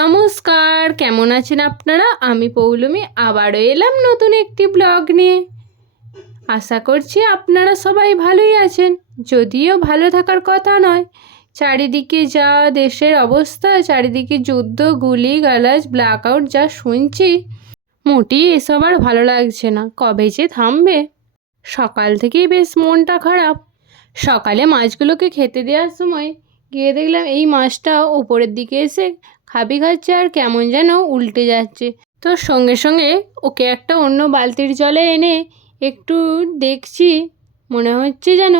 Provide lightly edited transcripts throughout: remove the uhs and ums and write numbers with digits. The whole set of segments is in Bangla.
নমস্কার, কেমন আছেন আপনারা? আমি পৌলমী আবারও এলাম নতুন একটি ব্লগ নিয়ে। আশা করছি আপনারা সবাই ভালোই আছেন, যদিও ভালো থাকার কথা নয়। চারিদিকে যা দেশের অবস্থা, চারিদিকে যুদ্ধ, গুলি গালাজ, ব্ল্যাকআউট যা শুনছি, মোটেই এসব আর ভালো লাগছে না। কবে যে থামবে? সকাল থেকেই বেশ মনটা খারাপ। সকালে মাছগুলোকে খেতে দেওয়ার সময় গিয়ে দেখলাম এই মাছটা ওপরের দিকে এসে খাচ্ছে আর কেমন যেন উল্টে যাচ্ছে। তো সঙ্গে সঙ্গে ওকে একটা অন্য বালতির জলে এনে একটু দেখছি, মনে হচ্ছে যেন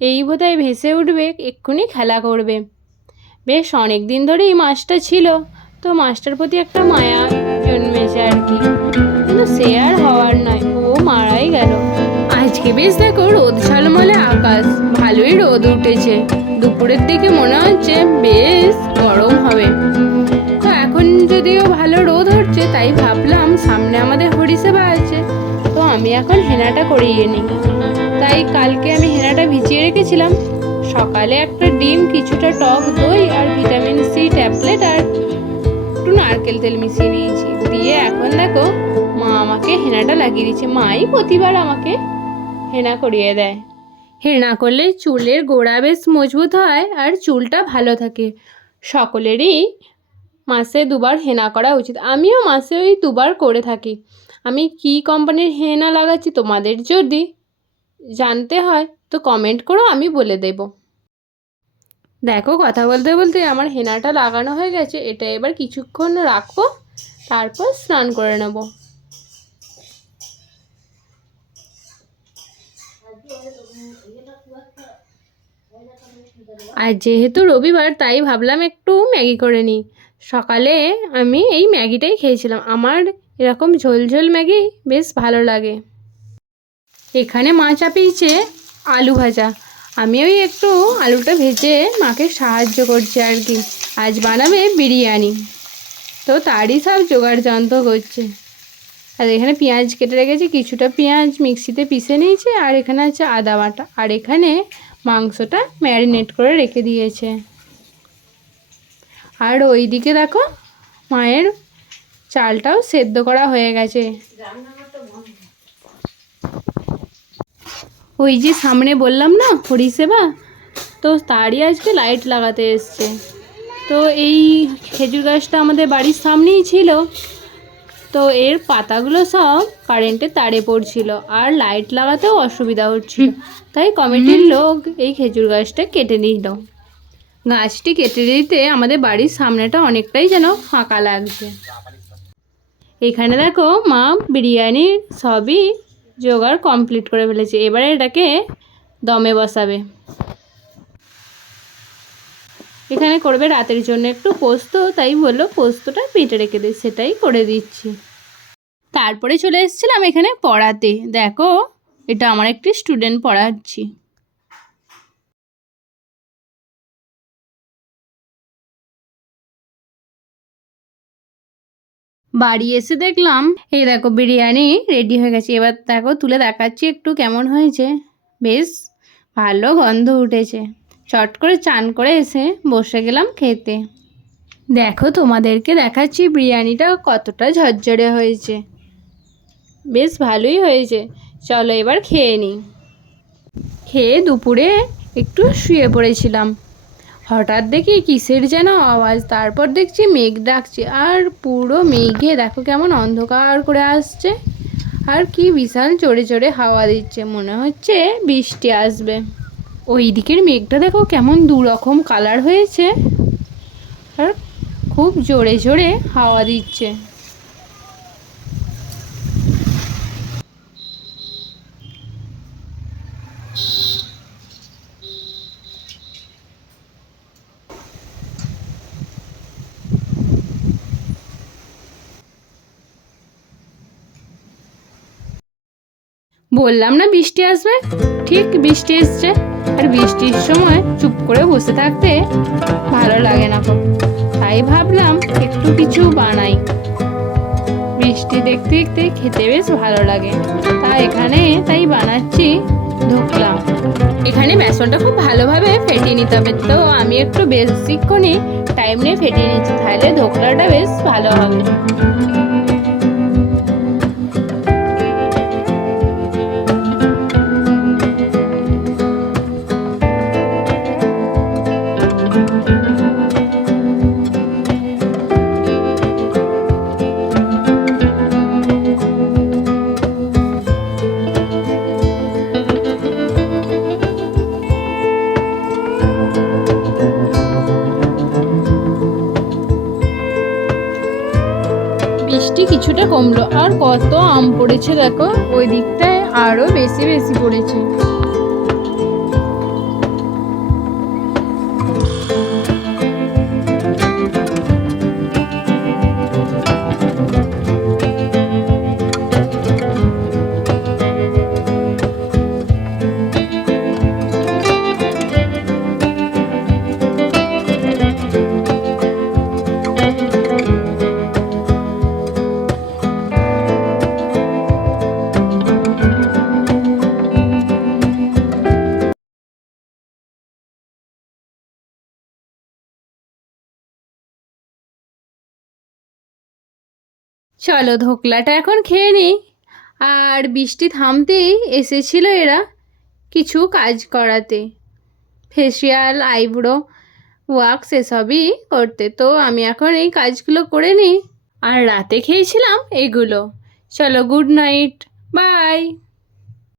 এই বোধহয় ভেসে উঠবে, এক্ষুনি খেলা করবে। বেশ অনেক দিন ধরেই মাছটা ছিল, তো মাছটার প্রতি একটা মায়া জন্মেছে আর কি, কিন্তু সে আর হওয়ার নয়, ও মারাই গেল। আজকে বেশ দেখো রোদ ঝলমলে আকাশ, ভালোই রোদ উঠেছে। দুপুরের দিকে মনে হচ্ছে বেশ গরম হবে। তো এখন যদিও ভালো রোদ হচ্ছে, তাই ভাবলাম সামনে আমাদের হরিসেবা আছে, তো আমি এখন হেনাটা করিয়ে নিই। তাই কালকে আমি হেনাটা ভিজিয়ে রেখেছিলাম। সকালে একটা ডিম, কিছুটা টক দই আর ভিটামিন সি ট্যাবলেট আর একটু নারকেল তেল মিশিয়ে নিয়েছি, দিয়ে এখন দেখো মা আমাকে হেনাটা লাগিয়ে দিচ্ছে। মাই প্রতিবার আমাকে হেনা করিয়ে দেয়। হেনা করলে চুলের গোড়া বেশ মজবুত হয় আর চুলটা ভালো থাকে। সকলেরই মাসে 2বার হেনা করা উচিত। আমিও মাসে ওই 2বার করে থাকি। আমি কি কোম্পানির হেনা লাগাচ্ছি তোমাদের যদি জানতে হয় তো কমেন্ট করো, আমি বলে দেব। দেখো কথা বলতে বলতে আমার হেনাটা লাগানো হয়ে গেছে। এটা এবার কিছুক্ষণ রাখবো, তারপর স্নান করে নেব। আর যেহেতু রবিবার, তাই ভাবলাম একটু ম্যাগি করে নিই। সকালে আমি এই ম্যাগিটাই খেয়েছিলাম। আমার এরকম ঝোলঝোল ম্যাগি বেশ ভালো লাগে। এখানে মা চাপিয়েছে আলু ভাজা, আমি ওই একটু আলুটা ভেজে মাকে সাহায্য করছি আর কি। আজ বানাবে বিরিয়ানি, তো তারই সব জোগাড় যন্ত্র করছে। আর এখানে পেঁয়াজ কেটে রেখেছি, কিছুটা পেঁয়াজ মিক্সিতে পিষে নিয়েছি, আর এখানে আছে আদা বাটা, আর এখানে মাংসটা ম্যারিনেট করে রেখে দিয়েছে। আর ওই দিকে দেখো মায়ের চালটাও সেদ্ধ করা হয়ে গেছে। ওই যে সামনে বললাম না হরিসেবা, তো তারই আজকে লাইট লাগাতে এসছে। তো এই খেজুর গাছটা আমাদের বাড়ির সামনেই ছিল, তো এর পাতাগুলো সব কারেন্টের তারে পড়ছিল আর লাইট লাগাতেও অসুবিধা হচ্ছিল, তাই কমিটির লোক এই খেজুর গাছটা কেটে নিল। গাছটি কেটে দিতে আমাদের বাড়ির সামনেটা অনেকটাই যেন ফাঁকা লাগছে। এখানে দেখো মা বিরিয়ানির সবই জোগাড় কমপ্লিট করে ফেলেছে, এবারে এটাকে দমে বসাবে। এখানে করবে রাতের জন্য একটু পোস্ত, তাই বললো পোস্তটা বেটে রেখে দে, সেটাই করে দিচ্ছি। তারপরে চলে এসেছিলাম এখানে পড়াতে। দেখো এটা আমার একটি স্টুডেন্ট পড়াচ্ছি। বাড়ি এসে দেখলাম এই দেখো বিরিয়ানি রেডি হয়ে গেছে। এবার দেখো তুলে দেখাচ্ছি একটু কেমন হয়েছে। বেশ ভালো গন্ধ উঠেছে। চট করে চান করে এসে বসে গেলাম খেতে। দেখো তোমাদেরকে দেখাচ্ছি বিরিয়ানিটা কতটা ঝরঝরে হয়েছে, বেশ ভালোই হয়েছে। চলো এবার খেয়ে নিই। খেয়ে দুপুরে একটু শুয়ে পড়েছিলাম, হঠাৎ দেখি কিসের যেন আওয়াজ, তারপর দেখছি মেঘ ডাকছে, আর পুরো মেঘে দেখো কেমন অন্ধকার করে আসছে, আর কি বিশাল জোরে জোরে হাওয়া দিচ্ছে, মনে হচ্ছে বৃষ্টি আসবে। ওই দিকের মেঘটা দেখো কেমন দুরকম কালার হয়েছে, আর খুব জোরে জোরে হাওয়া দিচ্ছে। বললাম না বৃষ্টি আসবে, ঠিক বৃষ্টি এসছে। আর বৃষ্টির সময় চুপ করে বসে থাকতে ভালো লাগে না, তাই তাই ভাবলাম একটু কিছু বানাই। বৃষ্টি দেখতে দেখতে খেতে বেশ ভালো লাগে, তাই বানাচ্ছি ধোকলা। এখানে বেসনটা খুব ভালোভাবে ফেটিয়ে নিতে হবে, তো আমি একটু বেশিক্ষণই টাইম নিয়ে ফেটিয়ে নিচ্ছি, তাহলে ধোকলাটা বেশ ভালো হবে। বৃষ্টি কিছুটা কমলো, আর কত আম পড়েছে দেখো, ওই দিকটায় আরো বেশি বেশি পড়েছে। চলো ধোকলাটা এখন খেয়ে নিই। আর বৃষ্টি থামতেই এসেছিল এরা কিছু কাজ করাতে, ফেসিয়াল, আইব্রো ওয়াক্স এসবই করতে। তো আমি এখন এই কাজগুলো করে নিই, আর রাতে খেয়েছিলাম এগুলো। চলো, গুড নাইট, বাই।